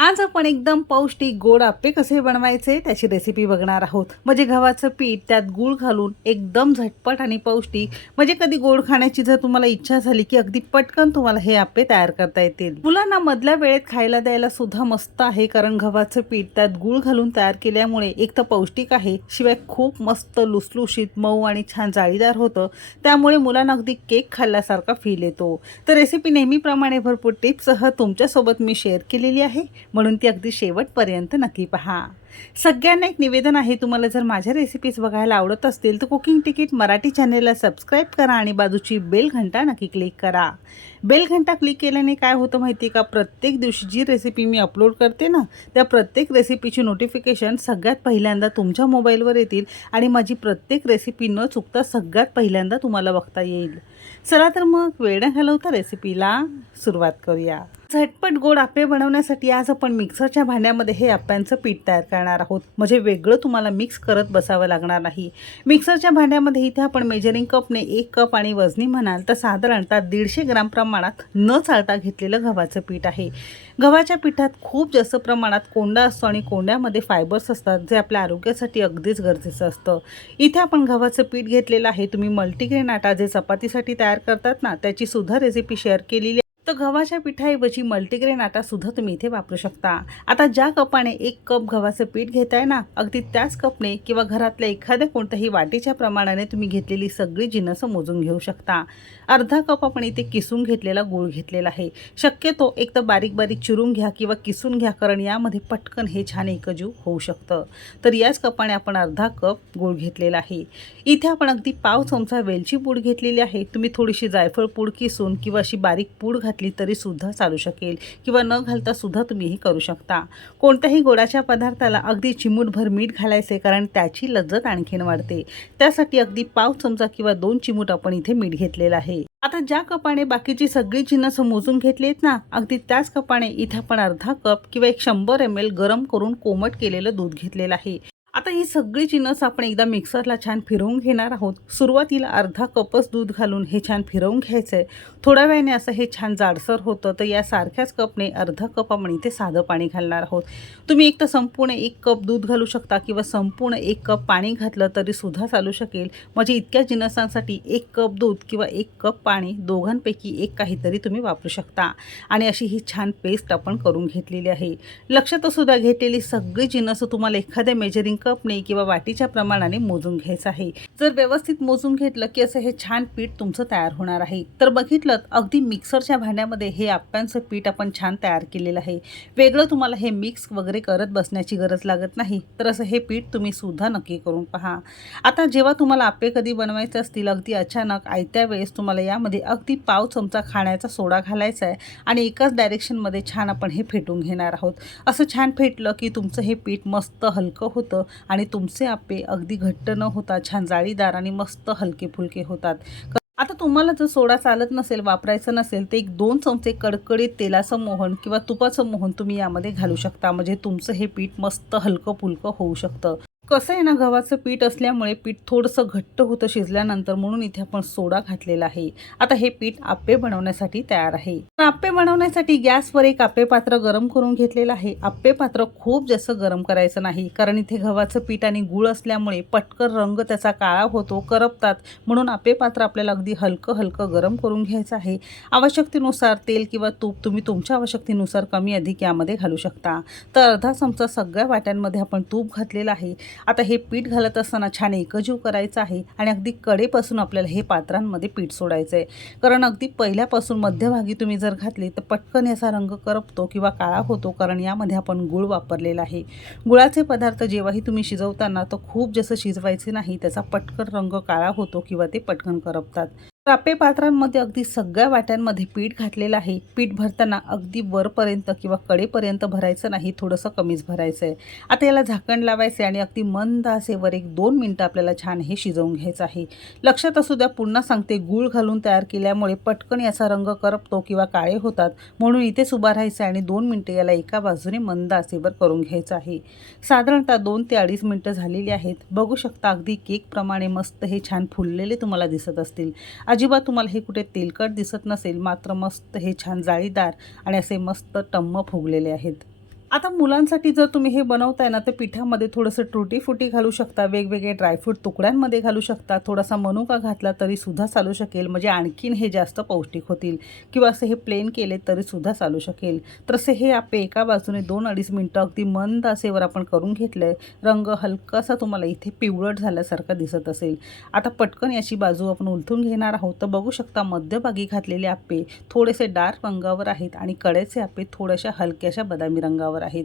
आज आपण एकदम पौष्टिक गोड आप्पे कसे बनवायचे त्याची रेसिपी बघणार आहोत. म्हणजे गव्हाचं पीठ त्यात गूळ घालून एकदम झटपट आणि पौष्टिक म्हणजे कधी गोड खाण्याची जर तुम्हाला इच्छा झाली की अगदी पटकन तुम्हाला हे आप्पे तयार करता येतील. मुलांना मधल्या वेळेत खायला द्यायला सुद्धा मस्त आहे कारण गव्हाचं पीठ त्यात गूळ घालून तयार केल्यामुळे एक तर पौष्टिक आहे शिवाय खूप मस्त लुसलुशीत मऊ आणि छान जाळीदार होतं. त्यामुळे मुलांना अगदी केक खाल्ल्यासारखा फील येतो. तर रेसिपी नेहमीप्रमाणे भरपूर टिप्ससह तुमच्यासोबत मी शेअर केलेली आहे. म्हणून ती अगदी शेवटपर्यंत नक्की पहा. सगळ्यांना एक निवेदन आहे तुम्हाला जर माझ्या रेसिपीज बघायला आवडत असतील तर कुकिंग तिकीट मराठी चॅनेलला सबस्क्राईब करा आणि बाजूची बेल घंटा नक्की क्लिक करा. बेल घंटा क्लिक केल्याने काय होतं माहिती आहे का? प्रत्येक दिवशी जी रेसिपी मी अपलोड करते ना त्या प्रत्येक रेसिपीची नोटिफिकेशन सगळ्यात पहिल्यांदा तुमच्या मोबाईलवर येतील आणि माझी प्रत्येक रेसिपी न चुकता सगळ्यात पहिल्यांदा तुम्हाला बघता येईल. चला तर मग वेळ न घालवता रेसिपीला सुरुवात करूया. झटपट गोड आप्पे बनवण्यासाठी आज आपण मिक्सरच्या भांड्यामध्ये हे आप्यांचं पीठ तयार करणार आहोत. म्हणजे वेगळं तुम्हाला मिक्स करत बसावं लागणार नाही. मिक्सरच्या भांड्यामध्ये इथे आपण मेजरिंग कपने एक कप आणि वजनी म्हणाल तर साधारणतः दीडशे ग्राम प्रमाणात न चालता घेतलेलं गव्हाचं पीठ आहे. गव्हाच्या पिठात खूप जास्त प्रमाणात कोंडा असतो आणि कोंड्यामध्ये फायबर्स असतात जे आपल्या आरोग्यासाठी अगदीच गरजेचं असतं. इथे आपण गव्हाचं पीठ घेतलेलं आहे. तुम्ही मल्टीग्रेन आटा जे चपातीसाठी तयार करतात ना त्याची सुद्धा रेसिपी शेअर केलेली तर गव्हाच्या पिठाऐवजी मल्टीग्रेन आटा सुद्धा तुम्ही इथे वापरू शकता. आता ज्या कपाने एक कप गव्हाचं पीठ घेताय ना अगदी त्याच कपने किंवा घरातल्या एखाद्या कोणत्याही वाटीच्या प्रमाणाने तुम्ही घेतलेली सगळी जिनसं मोजून घेऊ शकता. अर्धा कप आपण इथे किसून घेतलेला गूळ घेतलेला आहे. शक्यतो एक तर बारीक बारीक चिरून घ्या किंवा किसून घ्या कारण यामध्ये पटकन हे छान एकजीव होऊ शकतं. तर याच कपाने आपण अर्धा कप गूळ घेतलेला आहे. इथे आपण अगदी पाव चमचा वेलची पूड घेतलेली आहे. तुम्ही थोडीशी जायफळ पूड किसून किंवा अशी बारीक पूड घातली तरी सुद्धा चालू शकेल किंवा न घालता सुद्धा तुम्ही हे करू शकता. कोणत्याही गोडाच्या पदार्थाला अगदी चिमूटभर मीठ घालायचे कारण त्याची लज्जत आणखीन वाढते. त्यासाठी अगदी पाव चमचा किंवा दोन चिमूट आपण इथे मीठ घेतलेलं आहे. आता ज्या कपाने बाकीची सगळी जिन्नस मोजून घेतली आहेत ना अगदी त्याच कपाने इथे आपण अर्धा कप किंवा एक शंभर एम एल गरम करून कोमट केलेलं दूध घेतलेलं आहे. आता ही सगळी जिनस आपण एकदा मिक्सरला छान फिरवून घेणार आहोत. सुरुवातीला अर्धा कपच दूध घालून हे छान फिरवून घ्यायचं आहे थोड्या वेळाने असं हे छान जाडसर होतं तर या सारख्याच कपने अर्धा कप आपण इथे साधं पाणी घालणार आहोत. तुम्ही एक तर संपूर्ण एक कप दूध घालू शकता किंवा संपूर्ण एक कप पाणी घातलं तरी सुद्धा चालू शकेल. म्हणजे इतक्या जिनसांसाठी एक कप दूध किंवा एक कप पाणी दोघांपैकी एक काहीतरी तुम्ही वापरू शकता. आणि अशी ही छान पेस्ट आपण करून घेतलेली आहे. लक्षात सुद्धा घेतलेली सगळी जिनस तुम्हाला एखाद्या मेजरिंग कपने किंवा वाटीच्या प्रमाणाने मोजून घ्यायचं आहे. जर व्यवस्थित मोजून घेतलं की असं हे छान पीठ तुमचं तयार होणार आहे. तर बघितलं अगदी मिक्सरच्या भांड्यामध्ये हे आप्यांचं पीठ आपण छान तयार केलेलं आहे. वेगळं तुम्हाला हे मिक्स वगैरे करत बसण्याची गरज लागत नाही. तर असं हे पीठ तुम्ही सुद्धा नक्की करून पहा. आता जेव्हा तुम्हाला आप्पे कधी बनवायचे असतील अगदी अचानक आयत्या वेळेस तुम्हाला यामध्ये अगदी पाव चमचा खाण्याचा सोडा घालायचा आहे आणि एकाच डायरेक्शनमध्ये छान आपण हे फेटून घेणार आहोत. असं छान फेटलं की तुमचं हे पीठ मस्त हलकं होतं. आणि तुमचे आप्पे अगदी घट्ट न होता छान जाळीदार आणि मस्त हलके फुलके होतात आता तुम्हाला जर सोडा चालत नसेल वापरायचं नसेल तर एक दोन चमचे कडकडीत तेलाचं मोहन किंवा तुपाचं मोहन तुम्ही यामध्ये घालू शकता. म्हणजे तुमचं हे पीठ मस्त हलकं फुलकं होऊ शकतं. कसं आहे ना गव्हाचं पीठ असल्यामुळे पीठ थोडंसं घट्ट होतं शिजल्यानंतर म्हणून इथे आपण सोडा घातलेला आहे. आता हे पीठ आप्पे बनवण्यासाठी तयार आहे. तर आप्पे बनवण्यासाठी गॅसवर एक आप्पे पात्र गरम करून घेतलेलं आहे. आप्पे पात्र खूप जास्त गरम करायचं नाही कारण इथे गव्हाचं पीठ आणि गुळ असल्यामुळे पटकन रंग त्याचा काळा होतो करपतात. म्हणून आप्पे पात्र आपल्याला अगदी हलकं हलकं गरम करून घ्यायचं आहे. आवश्यकतेनुसार तेल किंवा तूप तुम्ही तुमच्या आवश्यकतेनुसार कमी अधिक यामध्ये घालू शकता. तर अर्धा चमचा सगळ्या वाट्यांमध्ये आपण तूप घातलेलं आहे. आता हे पीठ घालत असताना छान एकजीव करायचं आहे आणि अगदी कडेपासून आपल्याला हे पात्रांमध्ये पीठ सोडायचं आहे कारण अगदी पहिल्यापासून मध्यभागी तुम्ही जर घातले तर पटकन याचा रंग करपतो किंवा काळा होतो कारण यामध्ये आपण गुळ वापरलेला आहे. गुळाचे पदार्थ जेव्हाही तुम्ही शिजवताना तर खूप जसं शिजवायचे नाही त्याचा पटकन रंग काळा होतो किंवा ते पटकन करपतात. रापे पात्रांमध्ये अगदी सगळ्या वाट्यांमध्ये पीठ घातलेलं आहे. पीठ भरताना अगदी वरपर्यंत किंवा कडेपर्यंत भरायचं नाही थोडंसं कमीच भरायचं आहे. आता याला झाकण लावायचं आहे आणि अगदी मंद असेवर एक दोन मिनटं आपल्याला छान हे शिजवून घ्यायचं आहे. लक्षात असू द्या पुन्हा सांगते गूळ घालून तयार केल्यामुळे पटकन याचा रंग करपतो किंवा काळे होतात. म्हणून इथेच उभा राहायचं आहे आणि दोन मिनटं याला एका बाजूने मंद असेवर करून घ्यायचं आहे. साधारणतः दोन ते अडीच मिनटं झालेली आहेत. बघू शकता अगदी केकप्रमाणे मस्त हे छान फुललेले तुम्हाला दिसत असतील. अजिबात तुम्हाला हे कुठे तेलकट दिसत नसेल मात्र मस्त हे छान जाळीदार आणि असे मस्त टम्म फुगलेले आहेत. आता मुलांसाठी जर तुम्ही हे बनवताय ना तर पिठामध्ये थोडंसं टुटी फुटी घालू शकता वेगवेगळे ड्रायफ्रूट तुकड्यांमध्ये घालू शकता थोडासा मनुका घातला तरी सुद्धा चालू शकेल म्हणजे आणखीन हे जास्त पौष्टिक होतील. किंवा असे हे प्लेन केले तरी सुद्धा चालू शकेल. तर असे हे आपे एका बाजूने दोन अडीच मिनटं अगदी मंद असेवर आपण करून घेतलं आहे रंग हलकासा तुम्हाला इथे पिवळट झाल्यासारखा दिसत असेल. आता पटकन याची बाजू आपण उलथून घेणार आहोत. तर बघू शकता मध्यभागी घातलेले आपे थोडेसे डार्क रंगावर आहेत आणि कडेचे आपे थोड्याशा हलक्याशा बदामी रंगावर आहेत.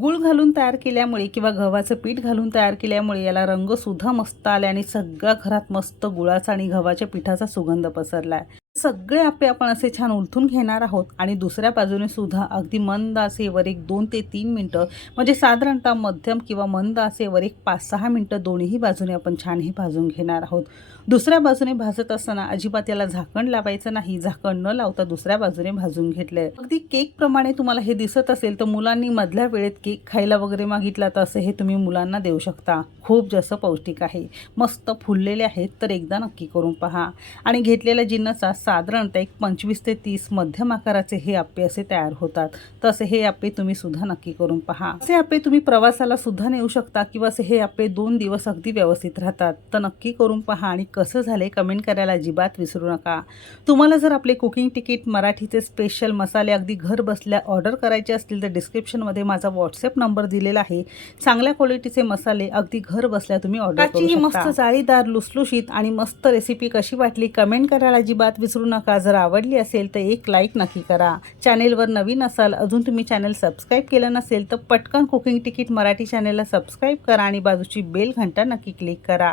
गूळ घालून तयार केल्यामुळे किंवा गव्हाचं पीठ घालून तयार केल्यामुळे याला रंगसुद्धा मस्त आले आणि सगळ्या घरात मस्त गुळाचा आणि गव्हाच्या पिठाचा सुगंध पसरला आहे सगळे आपे आपण असे छान उलथून घेणार आहोत आणि दुसऱ्या बाजूने सुद्धा अगदी मंद आसेवर एक दोन ते तीन मिनटं म्हणजे साधारणतः मध्यम किंवा मंद आसेवर एक पाच सहा मिनटं दोन्ही बाजूने आपण छान हे भाजून घेणार आहोत. दुसऱ्या बाजूने भाजत असताना अजिबात याला झाकण लावायचं नाही झाकण न लावता दुसऱ्या बाजूने भाजून घेतलंय. अगदी केक प्रमाणे तुम्हाला हे दिसत असेल तर मुलांनी मधल्या वेळेत केक खायला वगैरे मागितला तर असं हे तुम्ही मुलांना देऊ शकता. खूप जास्त पौष्टिक आहे. मस्त फुललेले आहेत तर एकदा नक्की करून पहा. आणि घेतलेल्या जिन्नसा साधारणतः एक पंचवीस ते तीस मध्यम आकाराचे हे आप्पे असे तयार होतात. तर असे हे आप्पे तुम्ही सुद्धा नक्की करून पहा. असे आप्पे तुम्ही प्रवासाला सुद्धा नेऊ शकता किंवा असे हे आप्पे दोन दिवस अगदी व्यवस्थित राहतात. तर नक्की करून पहा आणि कसं झाले कमेंट करायला अजिबात विसरू नका. तुम्हाला जर आपले कुकिंग तिकीट मराठीचे स्पेशल मसाले अगदी घर बसल्या ऑर्डर करायचे असतील तर डिस्क्रिप्शनमध्ये माझा व्हॉट्सअप नंबर दिलेला आहे. चांगल्या क्वालिटीचे मसाले अगदी घर बसल्या तुम्ही ऑर्डर करू शकता. मस्त जाळीदार लुसलुशीत आणि मस्त रेसिपी कशी वाटली कमेंट करायला अजिबात विसरू नका. जर आवडली असेल तर एक लाईक नक्की करा. चॅनेलवर नवीन असाल अजून तुम्ही चॅनेल सबस्क्राईब केलं नसेल तर पटकन कुकिंग तिकीट मराठी चॅनेलला सबस्क्राईब करा आणि बाजूची बेल घंटा नक्की क्लिक करा.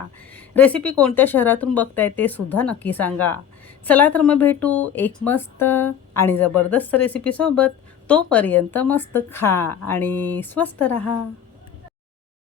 रेसिपी कोणत्या शहरातून बघताय ते सुद्धा नक्की सांगा. चला तर मग भेटू एक मस्त आणि जबरदस्त रेसिपीसोबत तोपर्यंत मस्त खा आणि स्वस्त रहा.